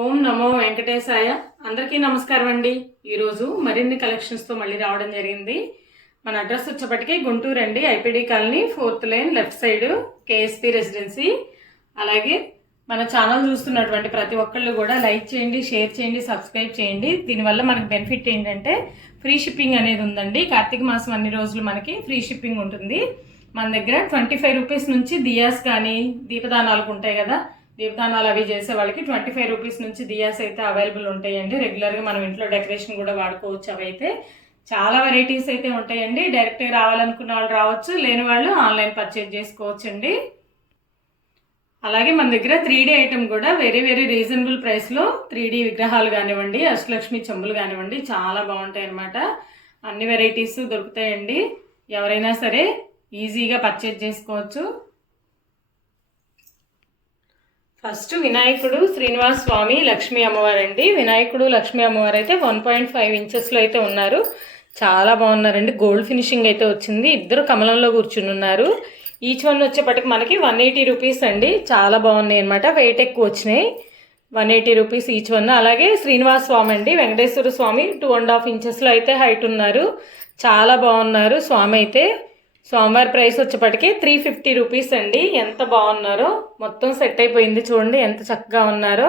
ఓం నమో వెంకటేశాయ. అందరికీ నమస్కారం అండి. ఈరోజు మరిన్ని కలెక్షన్స్తో మళ్ళీ రావడం జరిగింది. మన అడ్రస్ వచ్చేప్పటికి గుంటూరు అండి. IPD colony fourth line left side KSP residency. అలాగే మన ఛానల్ చూస్తున్నటువంటి ప్రతి ఒక్కళ్ళు కూడా లైక్ చేయండి షేర్ చేయండి సబ్స్క్రైబ్ చేయండి. దీనివల్ల మనకు బెనిఫిట్ ఏంటంటే ఫ్రీ షిప్పింగ్ అనేది ఉందండి. కార్తీక మాసం అన్ని రోజులు మనకి ఫ్రీ షిప్పింగ్ ఉంటుంది. మన దగ్గర ట్వంటీ ఫైవ్ రూపీస్ నుంచి దియాస్ కానీ దీపదానాలకు ఉంటాయి కదా దీపదానాలు అవి చేసే వాళ్ళకి ట్వంటీ ఫైవ్ రూపీస్ నుంచి దియాస్ అయితే అవైలబుల్ ఉంటాయండి. రెగ్యులర్గా మనం ఇంట్లో డెకరేషన్ కూడా వాడుకోవచ్చు అవి అయితే చాలా వెరైటీస్ అయితే ఉంటాయండి. డైరెక్ట్గా రావాలనుకున్న వాళ్ళు రావచ్చు లేని వాళ్ళు ఆన్లైన్ పర్చేజ్ చేసుకోవచ్చు అండి అలాగే మన దగ్గర త్రీ డీ ఐటమ్ కూడా వెరీ వెరీ రీజనబుల్ ప్రైస్లో త్రీ డీ విగ్రహాలు కానివ్వండి అష్టలక్ష్మి చెంబులు కానివ్వండి చాలా బాగుంటాయి అన్నమాట. అన్ని వెరైటీస్ దొరుకుతాయండి. ఎవరైనా సరే ఈజీగా పర్చేజ్ చేసుకోవచ్చు. ఫస్ట్ వినాయకుడు శ్రీనివాస్ స్వామి లక్ష్మీ అమ్మవారు అండి వినాయకుడు లక్ష్మీ అమ్మవారు అయితే వన్ పాయింట్ ఫైవ్ ఇంచెస్లో అయితే ఉన్నారు. చాలా బాగున్నారండి. గోల్డ్ ఫినిషింగ్ అయితే వచ్చింది. ఇద్దరు కమలంలో కూర్చుని ఉన్నారు. ఈచ్ వన్ వచ్చేపటికి మనకి వన్ ఎయిటీ రూపీస్ అండి. చాలా బాగున్నాయి అనమాట వెయిట్ ఎక్కువ వచ్చినాయి. One eighty rupees each one. అలాగే శ్రీనివాస్ స్వామి అండి. Venkateswara Swamy two and half ఇంచెస్లో అయితే హైట్ ఉన్నారు. చాలా బాగున్నారు స్వామి అయితే. సోమవారి ప్రైస్ వచ్చేప్పటికి త్రీ ఫిఫ్టీ రూపీస్ అండి. ఎంత బాగున్నారో. మొత్తం సెట్ అయిపోయింది చూడండి ఎంత చక్కగా ఉన్నారో.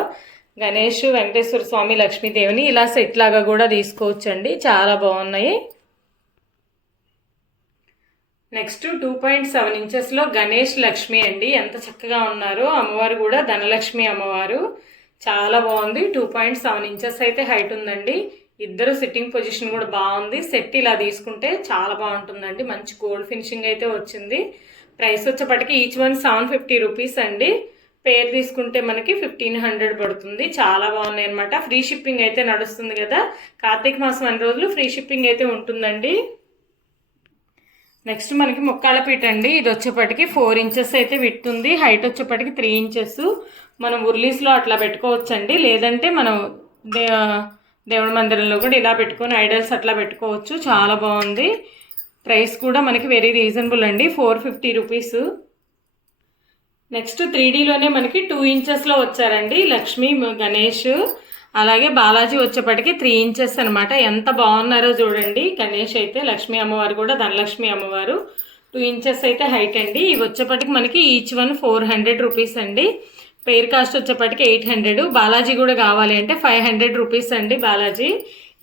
గణేష్ వెంకటేశ్వర స్వామి లక్ష్మీదేవిని ఇలా సెట్ లాగా కూడా తీసుకోవచ్చండి. చాలా బాగున్నాయి. నెక్స్ట్ టూ పాయింట్ సెవెన్ ఇంచెస్లో గణేష్ లక్ష్మి అండి. ఎంత చక్కగా ఉన్నారో. అమ్మవారు కూడా ధనలక్ష్మి అమ్మవారు. చాలా బాగుంది. టూ పాయింట్ సెవెన్ ఇంచెస్ అయితే హైట్ ఉందండి. ఇద్దరు సిట్టింగ్ పొజిషన్ కూడా బాగుంది. సెట్ ఇలా తీసుకుంటే చాలా బాగుంటుందండి. మంచి గోల్డ్ ఫినిషింగ్ అయితే వచ్చింది. ప్రైస్ వచ్చేప్పటికి each one seven fifty rupees అండి. పేర్ తీసుకుంటే మనకి ఫిఫ్టీన్ హండ్రెడ్ పడుతుంది. చాలా బాగున్నాయి అనమాట ఫ్రీ షిప్పింగ్ అయితే నడుస్తుంది కదా. కార్తీక మాసం అన్ని రోజులు ఫ్రీ షిప్పింగ్ అయితే ఉంటుందండి. నెక్స్ట్ మనకి ముక్కాల పీట అండి. ఇది వచ్చేప్పటికి ఫోర్ ఇంచెస్ అయితే విట్టుంది హైట్ వచ్చేప్పటికి త్రీ ఇంచెస్ మనం ఉర్లీస్లో అట్లా పెట్టుకోవచ్చండి. లేదంటే మనం దేవుడి మందిరంలో కూడా ఇలా పెట్టుకొని ఐడల్స్ అట్లా పెట్టుకోవచ్చు. చాలా బాగుంది. ప్రైస్ కూడా మనకి వెరీ రీజనబుల్ అండి. Four fifty rupees next three డీలోనే మనకి టూ ఇంచెస్లో వచ్చారండి లక్ష్మి గణేష్. అలాగే బాలాజీ వచ్చేప్పటికి త్రీ ఇంచెస్ అనమాట ఎంత బాగున్నారో చూడండి. గణేష్ అయితే లక్ష్మీ అమ్మవారు కూడా ధనలక్ష్మి అమ్మవారు. టూ ఇంచెస్ అయితే హైట్ అండి. ఇవి వచ్చేప్పటికి మనకి each one four hundred rupees అండి. పెయిర్ కాస్ట్ వచ్చేప్పటికి ఎయిట్ హండ్రెడ్. బాలాజీ కూడా కావాలి అంటే ఫైవ్ హండ్రెడ్ రూపీస్ అండి బాలాజీ.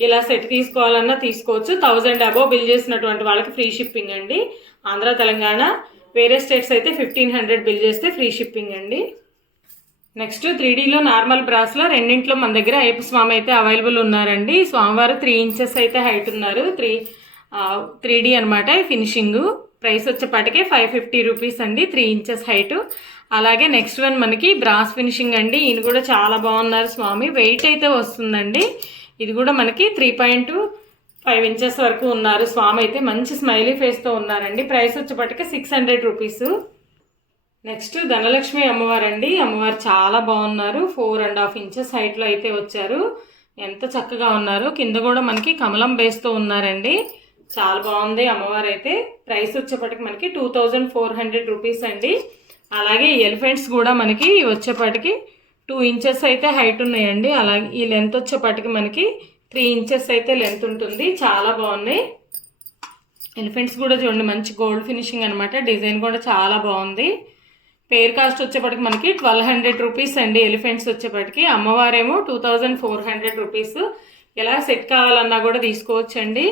ఇలా సెట్ తీసుకోవాలన్నా తీసుకోవచ్చు. థౌజండ్ అబోవ్ బిల్ చేసినటువంటి వాళ్ళకి ఫ్రీ షిప్పింగ్ అండి. ఆంధ్ర తెలంగాణ వేరే స్టేట్స్ అయితే ఫిఫ్టీన్ హండ్రెడ్ బిల్ చేస్తే ఫ్రీ షిప్పింగ్ అండి. నెక్స్ట్ త్రీ డీలో నార్మల్ బ్రాస్లో రెండింట్లో మన దగ్గర అయ్యప్ప స్వామి అయితే అవైలబుల్ ఉన్నారండి. స్వామివారు త్రీ ఇంచెస్ అయితే హైట్ ఉన్నారు. త్రీ త్రీ డీ అనమాట ఫినిషింగ్. ప్రైస్ వచ్చేపాటికే ఫైవ్ ఫిఫ్టీ రూపీస్ అండి. Three inches height. అలాగే నెక్స్ట్ వన్ మనకి బ్రాస్ ఫినిషింగ్ అండి. ఈయన కూడా చాలా బాగున్నారు స్వామి. వెయిట్ అయితే వస్తుందండి. ఇది కూడా మనకి త్రీ పాయింట్ ఫైవ్ ఇంచెస్ వరకు ఉన్నారు స్వామి అయితే. మంచి స్మైలీ ఫేస్తో ఉన్నారండి. Price వచ్చేపటికి six hundred rupees next Dhanalakshmi అమ్మవారు అండి అమ్మవారు చాలా బాగున్నారు. ఫోర్ అండ్ హాఫ్ ఇంచెస్ హైట్లో అయితే వచ్చారు. ఎంత చక్కగా ఉన్నారు. కింద కూడా మనకి కమలం బేస్తో ఉన్నారండి. చాలా బాగుంది అమ్మవారు అయితే. ప్రైస్ వచ్చేప్పటికి మనకి two thousand four hundred rupees అండి. అలాగే ఎలిఫెంట్స్ కూడా మనకి వచ్చేపాటికి టూ ఇంచెస్ అయితే హైట్ ఉన్నాయండి. అలాగే ఈ లెంత్ వచ్చేపాటికి మనకి త్రీ ఇంచెస్ అయితే లెంత్ ఉంటుంది. చాలా బాగున్నాయి. ఎలిఫెంట్స్ కూడా చూడండి మంచి గోల్డ్ ఫినిషింగ్ అనమాట డిజైన్ కూడా చాలా బాగుంది. పేర్ కాస్ట్ వచ్చేప్పటికి మనకి ట్వెల్వ్ హండ్రెడ్ రూపీస్ అండి ఎలిఫెంట్స్ వచ్చేప్పటికి అమ్మవారేమో two thousand four hundred rupees. ఎలా సెట్ కావాలన్నా కూడా తీసుకోవచ్చండి.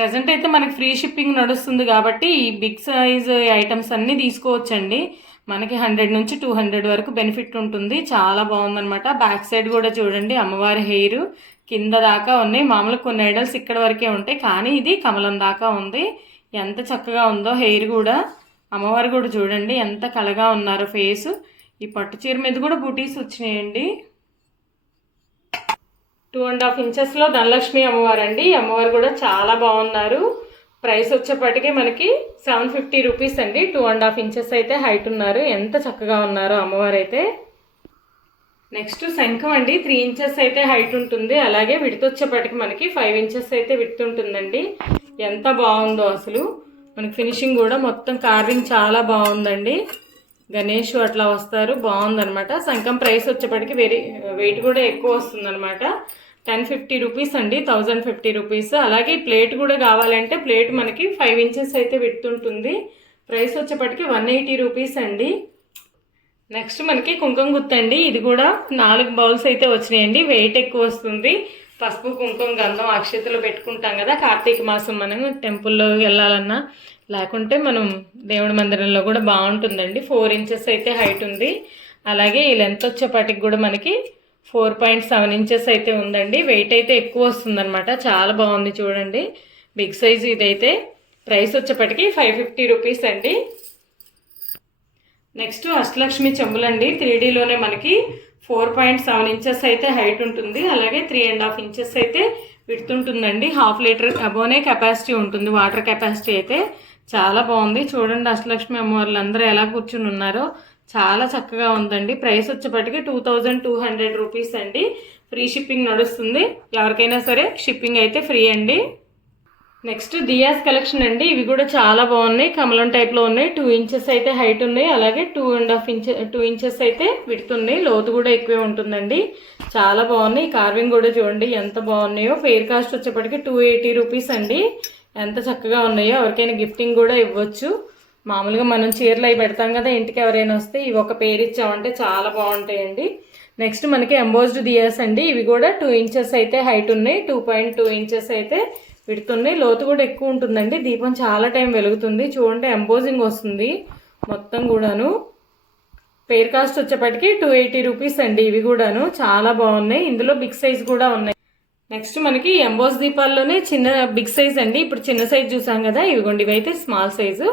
ప్రజెంట్ అయితే మనకి ఫ్రీ షిప్పింగ్ నడుస్తుంది కాబట్టి ఈ బిగ్ సైజ్ ఐటమ్స్ అన్నీ తీసుకోవచ్చండి. మనకి హండ్రెడ్ నుంచి టూ హండ్రెడ్ వరకు బెనిఫిట్ ఉంటుంది. చాలా బాగుందనమాట బ్యాక్ సైడ్ కూడా చూడండి అమ్మవారి హెయిర్ కింద దాకా ఉన్నాయి. మామూలుగా కొన్ని ఐడల్స్ ఇక్కడ వరకే ఉంటాయి కానీ ఇది కమలం దాకా ఉంది. ఎంత చక్కగా ఉందో హెయిర్ కూడా. అమ్మవారు కూడా చూడండి ఎంత కళగా ఉన్నారో ఫేస్ ఈ పట్టు చీర మీద కూడా బూటీస్ వచ్చినాయండి. టూ అండ్ హాఫ్ ఇంచెస్లో ధనలక్ష్మి అమ్మవారు అండి అమ్మవారు కూడా చాలా బాగున్నారు. ప్రైస్ వచ్చేప్పటికీ మనకి సెవెన్ ఫిఫ్టీ రూపీస్ అండి. టూ అండ్ హాఫ్ ఇంచెస్ అయితే హైట్ ఉన్నారు. ఎంత చక్కగా ఉన్నారో అమ్మవారు అయితే నెక్స్ట్ శంఖం అండి. త్రీ ఇంచెస్ అయితే హైట్ ఉంటుంది. అలాగే విడుతొచ్చేప్పటికి మనకి ఫైవ్ ఇంచెస్ అయితే విడుతుంటుందండి ఎంత బాగుందో అసలు. మనకి ఫినిషింగ్ కూడా మొత్తం కార్వింగ్ చాలా బాగుందండి. గణేష్ అట్లా వస్తారు బాగుందనమాట శంఖం ప్రైస్ వచ్చేప్పటికి వెరీ వెయిట్ కూడా ఎక్కువ వస్తుందనమాట టెన్ ఫిఫ్టీ రూపీస్ అండి థౌజండ్ ఫిఫ్టీ రూపీస్. అలాగే ప్లేట్ కూడా కావాలంటే ప్లేట్ మనకి ఫైవ్ ఇంచెస్ అయితే విడుతుంటుంది. ప్రైస్ వచ్చేప్పటికి వన్ ఎయిటీ రూపీస్ అండి. నెక్స్ట్ మనకి కుంకుమ గుత్తండి ఇది కూడా నాలుగు బౌల్స్ అయితే వచ్చినాయండి. వెయిట్ ఎక్కువ వస్తుంది. పసుపు కుంకుమ గంధం అక్షతలు పెట్టుకుంటాం కదా. కార్తీక మాసం మనం టెంపుల్లో వెళ్ళాలన్నా. లేకుంటే మనం దేవుడి మందిరంలో కూడా బాగుంటుందండి. ఫోర్ ఇంచెస్ అయితే హైట్ ఉంది. అలాగే ఈ లెంత్ వచ్చేపాటికి కూడా మనకి ఫోర్ పాయింట్ సెవెన్ ఇంచెస్ అయితే ఉందండి. వెయిట్ అయితే ఎక్కువ వస్తుందన్నమాట. చాలా బాగుంది చూడండి. బిగ్ సైజ్ ఇదైతే ప్రైస్ వచ్చేప్పటికి ఫైవ్ ఫిఫ్టీ రూపీస్ అండి. నెక్స్ట్ అష్టలక్ష్మి చెంబులండి. త్రీ డీలోనే మనకి ఫోర్ పాయింట్ సెవెన్ ఇంచెస్ అయితే హైట్ ఉంటుంది. అలాగే త్రీ అండ్ హాఫ్ ఇంచెస్ అయితే విడుతుంటుందండి హాఫ్ లీటర్ అబోనే కెపాసిటీ ఉంటుంది. వాటర్ కెపాసిటీ అయితే చాలా బాగుంది. చూడండి అష్టలక్ష్మి అమ్మవార్లు అందరూ ఎలా కూర్చుని ఉన్నారో. చాలా చక్కగా ఉందండి. ప్రైస్ వచ్చేప్పటికి two thousand two hundred rupees అండి. ఫ్రీ షిప్పింగ్ నడుస్తుంది. ఎవరికైనా సరే షిప్పింగ్ అయితే ఫ్రీ అండి. నెక్స్ట్ దియాస్ కలెక్షన్ అండి. ఇవి కూడా చాలా బాగున్నాయి. కమలం టైప్లో ఉన్నాయి. టూ ఇంచెస్ అయితే హైట్ ఉన్నాయి అలాగే two and half inch two inches అయితే విడుతున్నాయి లోతు కూడా ఎక్కువే ఉంటుందండి. చాలా బాగున్నాయి. కార్వింగ్ కూడా చూడండి ఎంత బాగున్నాయో. ఫెయిర్ కాస్ట్ వచ్చేప్పటికి టూ ఎయిటీ రూపీస్ అండి. ఎంత చక్కగా ఉన్నాయో ఎవరికైనా గిఫ్టింగ్ కూడా ఇవ్వచ్చు. మామూలుగా మనం చీరలు అవి పెడతాం కదా ఇంటికి ఎవరైనా వస్తే ఇవి ఒక పేరు ఇచ్చామంటే చాలా బాగుంటాయండి. నెక్స్ట్ మనకి ఎంబోజ్డ్ దియర్స్ అండి. ఇవి కూడా టూ ఇంచెస్ అయితే హైట్ ఉన్నాయి. టూ పాయింట్ టూ ఇంచెస్ అయితే విడుతున్నాయి లోతు కూడా ఎక్కువ ఉంటుందండి. దీపం చాలా టైం వెలుగుతుంది. చూడండి ఎంబోజింగ్ వస్తుంది మొత్తం కూడాను. పేర్ కాస్ట్ వచ్చేప్పటికి టూ ఎయిటీ రూపీస్ అండి. ఇవి కూడాను చాలా బాగున్నాయి. ఇందులో బిగ్ సైజ్ కూడా ఉన్నాయి. నెక్స్ట్ మనకి ఎంబోస్ దీపాల్లోనే చిన్న బిగ్ సైజ్ అండి. ఇప్పుడు చిన్న సైజ్ చూసాం కదా ఇవిగోండి. ఇవైతే స్మాల్ సైజు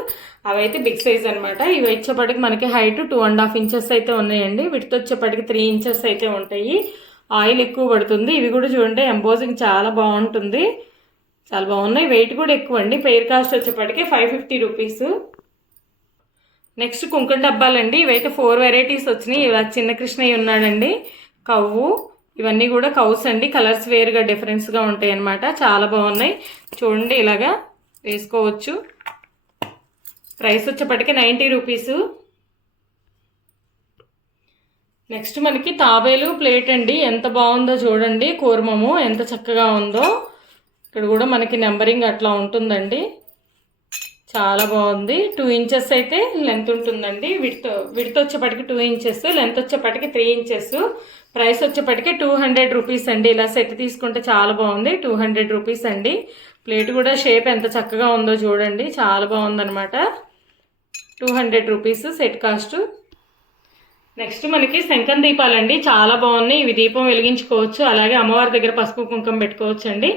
అవైతే బిగ్ సైజ్ అనమాట ఇవి వచ్చేప్పటికి మనకి height two and half inches అయితే ఉన్నాయండి. వీటితో వచ్చేప్పటికి త్రీ ఇంచెస్ అయితే ఉంటాయి. ఆయిల్ ఎక్కువ పడుతుంది. ఇవి కూడా చూడండి ఎంబోజింగ్ చాలా బాగుంటుంది. చాలా బాగున్నాయి. వెయిట్ కూడా ఎక్కువ అండి. పెయిర్ కాస్ట్ వచ్చేప్పటికి ఫైవ్ ఫిఫ్టీ రూపీస్ నెక్స్ట్ కుంకుమ డబ్బాలండి. ఇవైతే ఫోర్ వెరైటీస్ వచ్చినాయి. ఇలా చిన్న కృష్ణయ్య ఉన్నాడండి. కవ్వు ఇవన్నీ కూడా కౌస్ అండి. కలర్స్ వేరుగా డిఫరెన్స్గా ఉంటాయి అన్నమాట. చాలా బాగున్నాయి. చూడండి ఇలాగా వేసుకోవచ్చు. ప్రైస్ వచ్చేప్పటికి నైంటీ రూపీసు నెక్స్ట్ మనకి తాబేలు ప్లేట్ అండి. ఎంత బాగుందో చూడండి. కూర్మము ఎంత చక్కగా ఉందో. ఇక్కడ కూడా మనకి నెంబరింగ్ అట్లా ఉంటుందండి. చాలా బాగుంది. టూ ఇంచెస్ అయితే లెంత్ ఉంటుందండి. విడత విడత వచ్చేప్పటికి టూ ఇంచెస్ లెంత్ వచ్చేప్పటికి త్రీ ఇంచెస్ ప్రైస్ వచ్చేప్పటికి టూ హండ్రెడ్ రూపీస్ అండి. ఇలా సెట్ తీసుకుంటే చాలా బాగుంది. టూ హండ్రెడ్ రూపీస్ అండి. ప్లేట్ కూడా షేప్ ఎంత చక్కగా ఉందో చూడండి. చాలా బాగుందనమాట two hundred rupees set cost next మనకి శంకం దీపాలండి. చాలా బాగున్నాయి ఇవి దీపం వెలిగించుకోవచ్చు. అలాగే అమ్మవారి దగ్గర పసుపు కుంకుమ పెట్టుకోవచ్చు అండి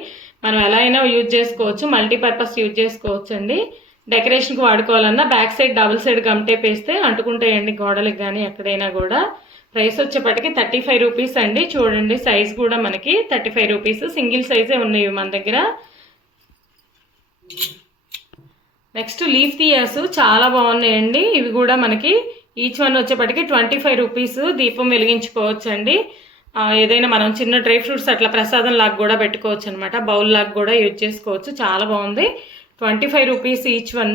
మనం ఎలా అయినా యూజ్ చేసుకోవచ్చు. మల్టీపర్పస్ యూజ్ చేసుకోవచ్చు అండి డెకరేషన్కి వాడుకోవాలన్నా back side double side gum tape వేస్తే అంటుకుంటాయండి గోడలకు కానీ ఎక్కడైనా కూడా. ప్రైస్ వచ్చేప్పటికి థర్టీ ఫైవ్ రూపీస్ అండి. చూడండి సైజ్ కూడా మనకి థర్టీ ఫైవ్ రూపీస్. సింగిల్ సైజే ఉన్నాయి మన దగ్గర. నెక్స్ట్ లీఫ్ తీయర్స్ చాలా బాగున్నాయండి. ఇవి కూడా మనకి ఈచ్ వన్ వచ్చేప్పటికి ట్వంటీ ఫైవ్ రూపీస్ దీపం వెలిగించుకోవచ్చు అండి ఏదైనా మనం చిన్న డ్రై ఫ్రూట్స్ అట్లా ప్రసాదం లాగా కూడా పెట్టుకోవచ్చు అనమాట బౌల్ లాగా కూడా యూజ్ చేసుకోవచ్చు. చాలా బాగుంది. Twenty five rupees each one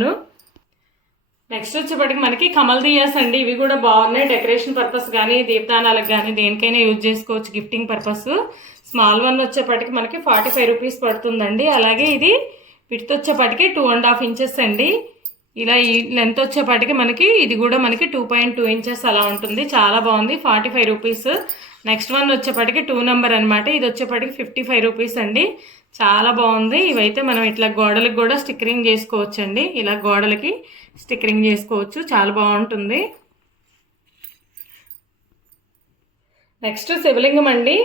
next వచ్చేప్పటికి మనకి కమల్ దియాస్ అండి. ఇవి కూడా బాగున్నాయి డెకరేషన్ పర్పస్ కానీ దీపదానాలకు కానీ దేనికైనా యూజ్ చేసుకోవచ్చు గిఫ్టింగ్ పర్పస్. స్మాల్ వన్ వచ్చేప్పటికి మనకి ఫార్టీ ఫైవ్ రూపీస్ పడుతుందండి. అలాగే ఇది విడ్త్ వచ్చేప్పటికి టూ అండ్ హాఫ్ ఇంచెస్ అండి. ఇలా ఈ లెంత్ వచ్చేపాటికి మనకి ఇది కూడా మనకి టూ పాయింట్ టూ ఇంచెస్ అలా ఉంటుంది. చాలా బాగుంది forty five rupees. Next one వచ్చేపాటికి టూ నెంబర్ అనమాట ఇది వచ్చేపాటికి ఫిఫ్టీ ఫైవ్ రూపీస్ అండి. చాలా బాగుంది. ఇవైతే మనం ఇట్లా గోడలకు కూడా స్టిక్కరింగ్ చేసుకోవచ్చు అండి ఇలా గోడలకి స్టిక్కరింగ్ చేసుకోవచ్చు. చాలా బాగుంటుంది. నెక్స్ట్ శివలింగం అండి.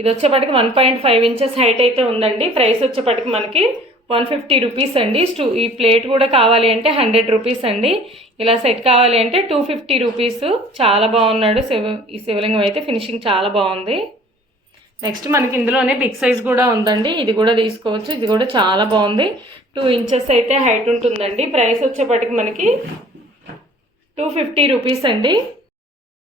ఇది వచ్చేపటికి one point five inches height అయితే ఉందండి. ప్రైస్ వచ్చేపటికి మనకి వన్ ఫిఫ్టీ రూపీస్ అండి. స్టూ ఈ ప్లేట్ కూడా కావాలి అంటే హండ్రెడ్ రూపీస్ అండి. ఇలా సెట్ కావాలి అంటే టూ ఫిఫ్టీ రూపీస్. చాలా బాగున్నాడు శివ ఈ శివలింగం అయితే. ఫినిషింగ్ చాలా బాగుంది. నెక్స్ట్ మనకి ఇందులోనే బిగ్ సైజ్ కూడా ఉందండి. ఇది కూడా తీసుకోవచ్చు. ఇది కూడా చాలా బాగుంది. టూ ఇంచెస్ అయితే హైట్ ఉంటుందండి. ప్రైస్ వచ్చేప్పటికి మనకి టూ ఫిఫ్టీ రూపీస్ అండి.